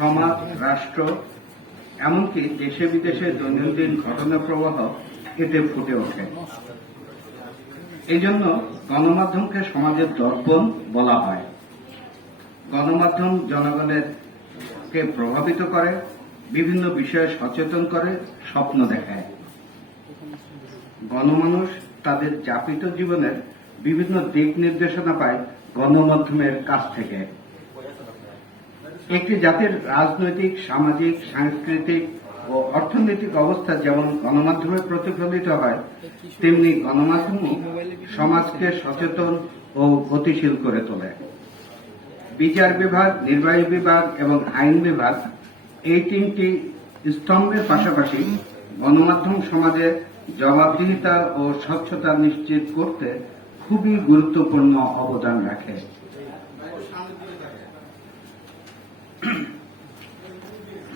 সমাজ, রাষ্ট্র, এমনকি দেশে বিদেশে দৈনন্দিন ঘটনা প্রবাহ এতে ফুটে ওঠে। এই জন্য গণমাধ্যমকে সমাজের দর্পণ বলা হয়। গণমাধ্যম জনগণের কে প্রভাবিত করে, বিভিন্ন বিষয়ে সচেতন করে, স্বপ্ন দেখায়। গণমানুষ তাদের যাপিত জীবনের বিভিন্ন দিক নির্দেশনা পায় গণমাধ্যমের কাছ থেকে। একটি জাতির রাজনৈতিক, সামাজিক, সাংস্কৃতিক ও অর্থনৈতিক অবস্থা যেমন গণমাধ্যমে প্রতিফলিত হয়, তেমনি গণমাধ্যমও সমাজকে সচেতন ও গতিশীল করে তোলে। বিচার বিভাগ, নির্বাহী বিভাগ এবং আইন বিভাগ, এই তিনটি স্তম্ভের পাশাপাশি গণমাধ্যম সমাজে জবাবদিহিতা ও স্বচ্ছতা নিশ্চিত করতে খুবই গুরুত্বপূর্ণ অবদান রাখে।